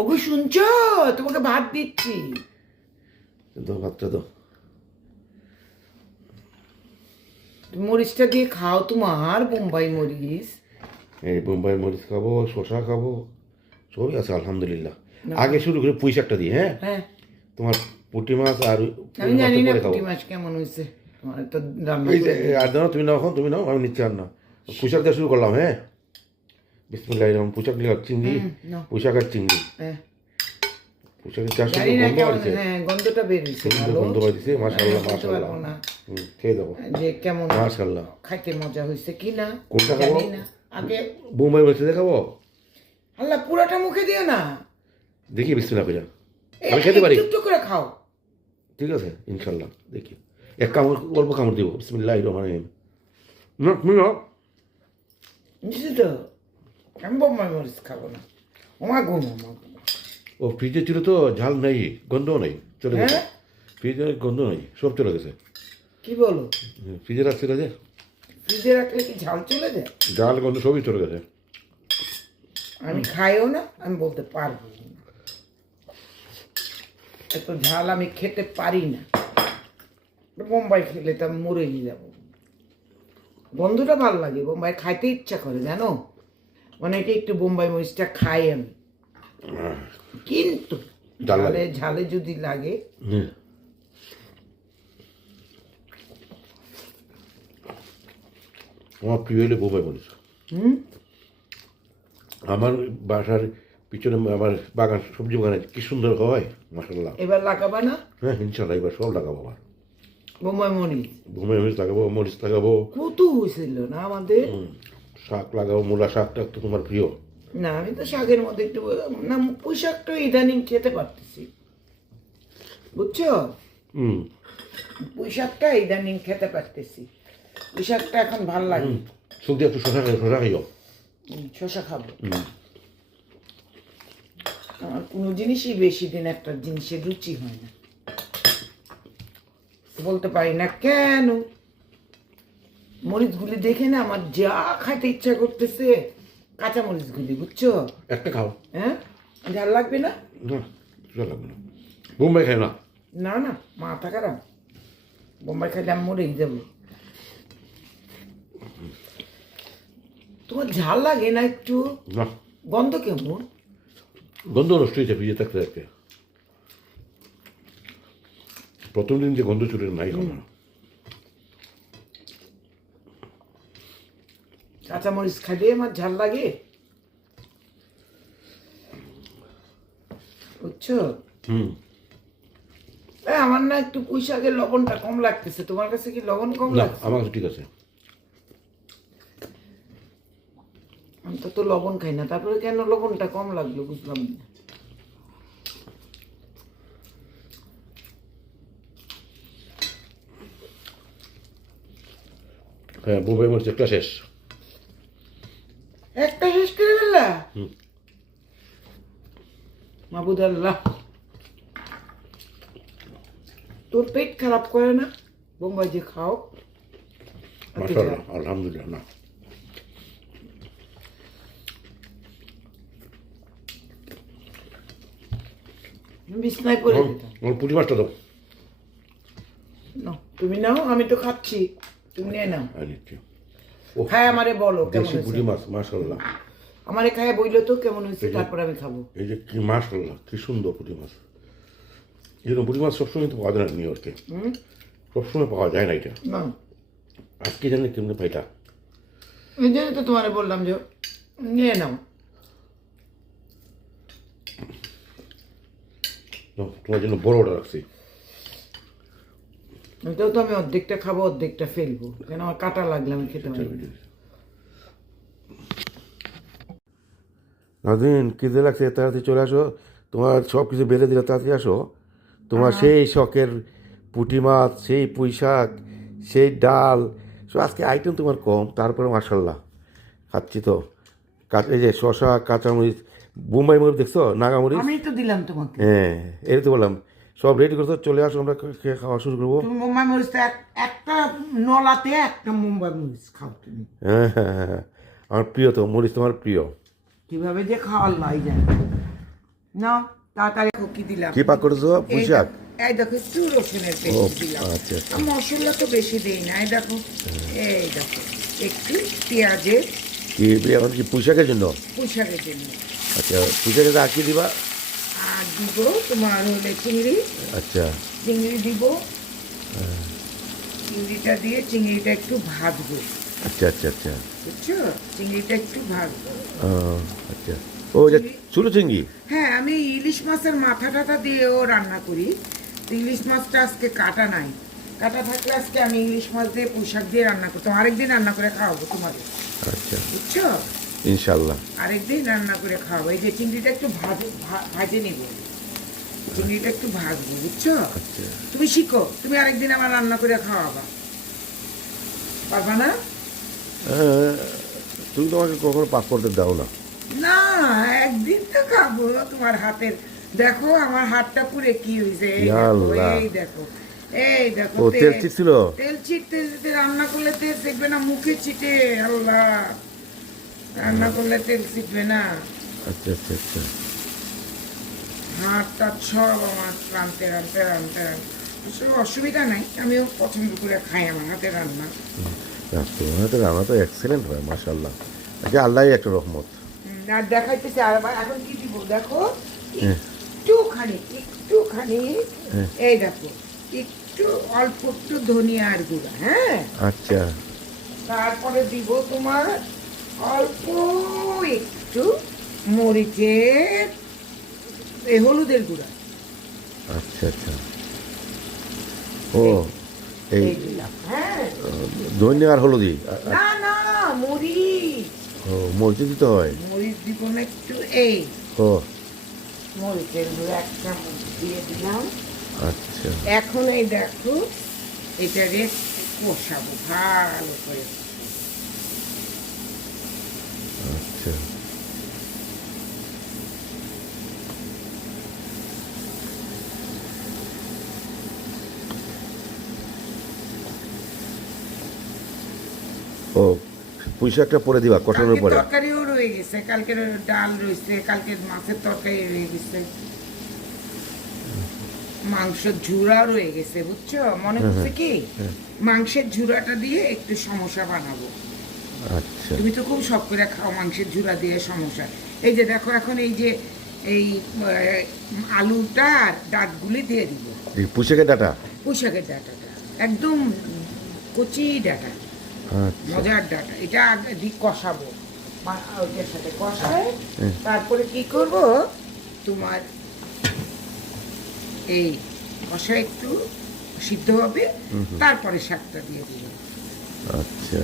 ওগো শুনছ, তোমাকে ভাত দিচ্ছি। ভাতটা তো মরিচটা দিয়ে খাও, তোমার বোম্বাই মরিচ। এই বোম্বাই মরিচ খাবো, শশা খাবো, সবই আছে আলহামদুলিল্লাহ। আগে শুরু করে পুঁই শাকটা দিয়ে। হ্যাঁ, হ্যাঁ, তোমার পুঁটি মাছ আর আমি জানি না পরে খাবো। পুঁটি মাছ কেমন হয়েছে, তোমার তো রান্না এই যে করে দিই। আর দাও, তুমি নাও, এখন তুমি নাও, আমি নিচ্ছি আর না। পুঁই শাক দিয়ে শুরু করলাম। হ্যাঁ, বিসমিল্লাহির রহমানির রহিম। পুঁই শাক নিলাম, চিংড়ি, নাও। পুঁই শাক আর চিংড়ি। হ্যাঁ, পুঁই শাকের চাষ জানি না গন্ধ কেমন। বাড়িছে, হ্যাঁ, গন্ধটা বেরিয়েছে ভালো। গন্ধ বাড়িছে। মাশাআল্লাহ, বলতে মাশাআল্লাহ। পারবো না খেয়ে দেবো। যে কেমন মাশাআল্লাহ। খাইতে মজা হয়েছে কি না, কোনটা খাবো? জানি না। আগে বোম্বাই মরিচ দেখাবো, আল্লাহ পুরাটা মুখে দিও না, দেখি বিসমিল্লাহ করে। এই আমি খেতে পারি? একটু একটু করে খাও। ঠিক আছে, ইনশাল্লাহ। দেখি এক কামড়, অল্প কামড় দিব। বিসমিল্লাহির রহমানির রহিম। না তুমি নাও। বুঝছি তো, আমি বোম্বাই মরিচ খাবো না। ওমা গো মামা। ও ফ্রিজে ছিল তো, ঝাল নেই, গন্ধও নেই, চলে গেছে। হ্যাঁ? ফ্রিজে গন্ধ নেই, সব চলে গেছে। কি বলো? ফ্রিজে রাখছিল যে, ফ্রিজে রাখলে কি ঝাল চলে যায়? ঝাল গন্ধ সবই চলে গেছে। আমি খাইও না, আমি বলতে পারবো না। এত ঝাল আমি খেতে পারি না। বোম্বাই খেলে তো আমি মরেই যাবো। গন্ধটা ভালো লাগে, বোম্বাই খাইতে ইচ্ছা করে জানো। অনেকে একটু বোম্বাই মরিচটা খাই আমি, কিন্তু ঝাল লাগে। ঝালে ঝালে যদি লাগে। হুম, আমার প্রিয় হলে বোম্বাই মরিচ। হুম, আমার বাসার পিছনে আমার বাগান, সবজি বাগানে কি সুন্দর হয়, মাশাআল্লাহ। এবার লাগাবা না হ্যাঁ, ইনশাল্লাহ এবার সব লাগাবো। আবার বোম্বাই মরিচ? বোম্বাই মরিচ লাগাবো, মরিচ লাগাবো, কত হয়েছিল না আমাদের। শাক লাগাবো। মূলা শাকটা তো তোমার প্রিয়। না, আমি তো শাকের মধ্যে একটু না, পুঁই শাকটা ইদানিং খেতে পারতেছি, বুঝছো। হুম, পুঁই শাকটা ইদানিং খেতে পারতেছি, পুঁই শাকটা এখন ভাল লাগে। শুক দিয়ে একটু শশা খাই, শশা খাইও। শশা খাবো। আমার কোনো জিনিসই বেশি দিন একটা জিনিসের রুচি হয় না, বলতে পারি না কেন। মরিচগুলি দেখে না আমার যা খাইতে ইচ্ছা করতেছে, কাঁচা মরিচগুলি, বুঝছো। একটা খাও। হ্যাঁ, ঝাল লাগবে না? না, শশা লাগবে না। বোম্বাই খাই না। না না, মাথা খারাপ। বোম্বাই খাইলে আমি মরেই যাবো। তোমার ঝাল লাগে না একটু? না, গন্ধ কেমন? গন্ধ নষ্ট হয়েছে ফ্রিজে থাকতে থাকতে। প্রথম দিন যে গন্ধ চলে নাই আমার। কাঁচা মরিচ খাইলে আমার ঝাল লাগে, বুঝছো। হুম, আমার না একটু পুঁই শাকের লবণটা কম লাগতেছে। তোমার কাছে কি লবণ কম না, লাগছে? আমার কাছে ঠিক আছে। আমি তো লবণ খাই না, তারপরে কেন লবণটা কম লাগলো বুঝলাম না। হ্যাঁ, বোম্বাই মরিচ একটা শেষ। একটা শেষ করে ফেললা? হুম। মাহবুদ আল্লাহ, তোর পেট খারাপ করে না বোম্বাই যে খাও? মাশাআল্লাহ, আলহামদুলিল্লাহ। না, বিছনায় পড়ে যেতাম। আমার পুঁটি মাছটা দাও। নাও, তুমি নাও, আমি তো খাচ্ছি, তুমি নিয়ে নাও। আর নিচ্ছি। খায় আমারে বলো কেমন দেশি পুঁটি হয়েছে। মাছ, মাশাআল্লাহ। আমারে খায় বইলো তো কেমন হয়েছে, তারপরে আমি খাবো। এই যে কি মাশাআল্লাহ, কি সুন্দর পুঁটি মাছ। এরকম পুঁটি মাছ সবসময় তো পাওয়া যায় না নিউ ইয়র্কে। সবসময় পাওয়া যায় না এটা। না, আজকে জানি কেমনে পাইটা। এই জন্য তো তোমারে বললাম যে নিয়ে নাও। নাও, তোমার জন্য বড় অর্ডার রাখছি। এটাও তো আমি অর্ধেকটা খাবো, অর্ধেকটা ফেলবো, কেন আমার কাটা লাগলে আমি খেতে পারি না। নাদিন, খিদে লাগছে, তাড়াতাড়ি চলে আসো। তোমার সব কিছু বেড়ে দিলে তাড়াতাড়ি আসো। তোমার সেই শখের পুঁটি মাছ, সেই পুঁই শাক, সেই ডাল, সো আজকে আইটেম তোমার কম, তারপরে মাশাআল্লাহ খাচ্ছি তো। এই যে শশা, কাঁচামরিচ, বোম্বাই মরিচ দেখছো, নাগামরিচ। আমি তো দিলাম তোমাকে। হ্যাঁ, এই তো বললাম, সব রেডি করছো, চলে আসো, আমরা খেয়ে খাওয়া শুরু করবো। তুমি মুম্বাই মরিচ তো একটা নলাতে একটা মুম্বাই মরিচ খাও তুমি। হ্যাঁ হ্যাঁ হ্যাঁ, আমার প্রিয় তো মরিচ, তোমার প্রিয়। কিভাবে যে খাওয়ার লাই যায়। না তাড়াতাড়ি কি দিলাম কি পাক করেছো পুঁই শাক? এই দেখো একটু রসুনের ও পেস্ট দিলাম। আচ্ছা আচ্ছা আর মশলা তো বেশি দেই না, এই দেখো একটু পেঁয়াজের কি এখন কি পুঁই শাকের জন্য? পোশাকের জন্য। আচ্ছা পুঁই শাকের আর কি দিবা? আর দিব তোমার হলে চিংড়ি, আচ্ছা চিংড়ি দিব। চিংড়িটা দিয়ে চিংড়িটা একটু ভাজবো, আচ্ছা আচ্ছা আচ্ছা বুঝছো? চিংড়িটা একটু ভাজবো। আচ্ছা ও যে ছোটো চিংড়ি? হ্যাঁ, আমি ইলিশ মাছের মাথা টাথা দিয়েও রান্না করি। তো ইলিশ মাছটা আজকে কাটা নাই, কাটা থাকলে আজকে আমি ইলিশ মাছ দিয়ে পোশাক দিয়ে রান্না করতাম। আরেকদিন রান্না করে খাওয়াবো তোমাকে, আচ্ছা বুঝছো? ইনশাল্লাহ। আরেকদিন রান্না করে খাওয়াবো। এই যে চিংড়িটা একটু ভাজে নিব, চিংড়িটা একটু ভাজবো, বুঝছো? আচ্ছা তুমি শিখো, তুমি আরেকদিন আমার রান্না করে খাওয়াবা, পারবা না? তুমি তোমাকে কখনো পাক করতে দাও না। না, একদিন তো খাবো তোমার হাতের। দেখো আমার হাতটা পুরে কি হয়েছে, এই ইয়া দেখো, আল্লাহ। এই দেখো, এই দেখো ও তেল ছিটছিল? তেল ছিটতে ছিটতে রান্না করলে তেল ছিটবে না, মুখে ছিটে। আল্লাহ, রান্না করলে তেল ছিটবে না। আচ্ছা আচ্ছা আচ্ছা হাতটা সব আমার রানতে রানতে রানতে রানতে। আসলে অসুবিধা নাই, আমিও পছন্দ করে খাই আমার হাতে রান্না। তোমার হাতে রান্না তো এক্সেলেন্ট হয় মাশাল্লাহ। আচ্ছা আল্লাহ একটা রহমত। আর দেখাইতেছে আর এখন কি দিব দেখো, হ্যাঁ। একটুখানি একটুখানি, হ্যাঁ। এই দেখো একটু অল্প একটু ধনিয়ার গুঁড়া, হ্যাঁ। আচ্ছা তারপরে দিব তোমার অল্প একটু মরিচের হলুদের গুঁড়া, আচ্ছা আচ্ছা ও এই এই দিলাম, হ্যাঁ। ধনিয়া আর হলুদি না না, মরিচ, ও মরিচ দিতে হয়? মরিচ দিব না একটু, এই ও মরিচের গুঁড়া এক চামচ দিয়ে দিলাম। আচ্ছা এখন এই দেখো এটারে কষাবো ভালো করে। আচ্ছা ও পুঁই শাকটা পরে দিবা কষানোর কালকের পরে? তরকারিও রয়ে গেছে, কালকের ডাল রয়েছে, কালকের মাছের তরকারি রয়ে গেছে, মাংসের ঝুড়া রয়ে গেছে, বুঝছো? মনে হচ্ছে কি মাংসের ঝুড়াটা দিয়ে একটু সমোসা বানাবো। আচ্ছা তুমি তো খুব শখ করে খাও মাংসের ঝুড়া দিয়ে সমোসা। এই যে দেখো এখন এই যে এই আলুটা ডাঁটগুলি দিয়ে দিব, এই পুঁই শাকের ডাঁটা? পুঁইশাকের ডাঁটাটা একদম কচি ডাঁটা, আচ্ছা মজার ডাঁটা। এটা আগে কষাবো, ওইটার সাথে কষায় হুম। তারপরে কি করব তোমার এই কষা একটু সিদ্ধ হবে, তারপরে শাকটা দিয়ে দিব। আচ্ছা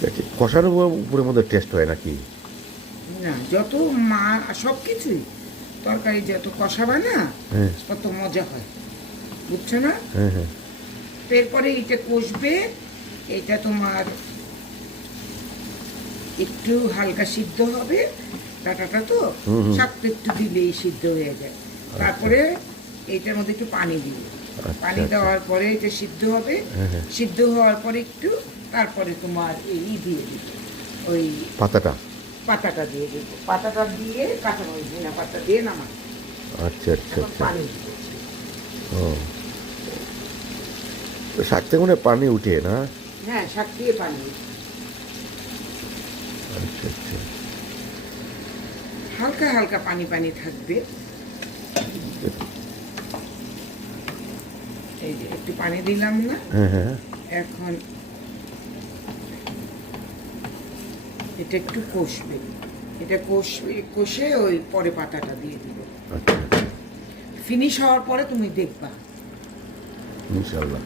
দেখি কষানোর উপরের মধ্যে টেস্ট হয় নাকি? না, যত সব কিছুই তরকারি যত কষাবা না হ্যাঁ তত মজা হয়, বুঝছো না? হ্যাঁ হ্যাঁ এরপরে এটা কষবে, এটা তোমার একটু হালকা সিদ্ধ হবে ডাটাটা, তো শাকটা একটু দিলেই সিদ্ধ হয়ে যায়। তারপরে এইটার মধ্যে একটু পানি দিবে, পানি আচ্ছা। দেওয়ার পরে এটা সিদ্ধ হবে, হ্যাঁ, হ্যাঁ। সিদ্ধ হওয়ার পরে একটু তারপরে তোমার এই দিয়ে দিবে, ওই পাতাটা? পাতাটা দিয়ে দেবো, পাতাটা দিয়ে কাঁচামরিচ ধনিয়া পাতা দিয়ে নামা। আচ্ছা আচ্ছা এখন আচ্ছা পানি দিবে। ও তো শাক থেকে মনে হয় পানি উঠে না? হ্যাঁ, শাক দিয়ে পানি, আচ্ছা আচ্ছা হালকা হালকা পানি পানি থাকবে। এই যে একটু পানি দিলাম না, হ্যাঁ হ্যাঁ এখন এটা একটু কষবে, এটা কষে ওই পরে পাতাটা দিয়ে দিব। আচ্ছা ফিনিশ হওয়ার পরে তুমি দেখবা। ইনশাল্লাহ।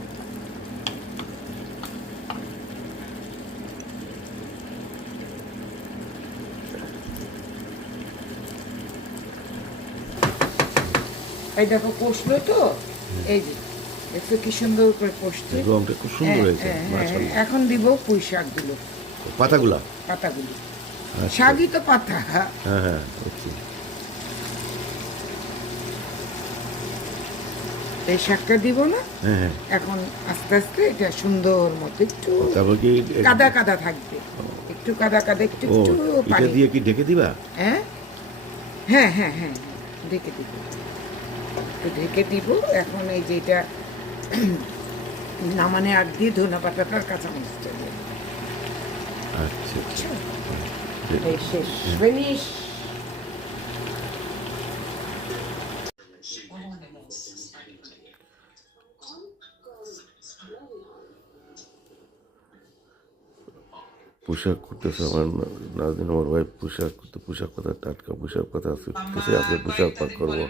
এই দেখো কষলো তো, এই যে দেখছো কি সুন্দর করে কষছে। রংটা খুব সুন্দর হয়েছে হ্যাঁ, হ্যাঁ, মাশাআল্লাহ। এখন দিব পুঁই শাকগুলো, পাতাগুলা? পাতাগুলো। আচ্ছা। শাকই তো পাতা। হ্যাঁ হ্যাঁ বুঝছি। এই শাকটা দিব না, হ্যাঁ হ্যাঁ এখন আস্তে আস্তে এটা সুন্দর মতো একটু তারপর কি কাদা কাদা থাকবে, একটু একটু কাদা কাদা একটু ও একটু এটা পানি। দিয়ে কি ঢেকে দিবা? হ্যাঁ হ্যাঁ হ্যাঁ হ্যাঁ, ঢেকে দিব, একটু ঢেকে দিব। এখন এই যে এটা নামানে আগ দিয়ে ধনে পাতাটা আর কাঁচামরিচটা দিয়ে দিবো। আচ্ছা আচ্ছা। এই শেষ, ফিনিশ। পোশাক করতেছে আমার নাজনীন, আমার ভাই পোশাক করতে, পোশাক কথা টাটকা পোশাক কথা আছে, আজকে পোশাক পাক করবো।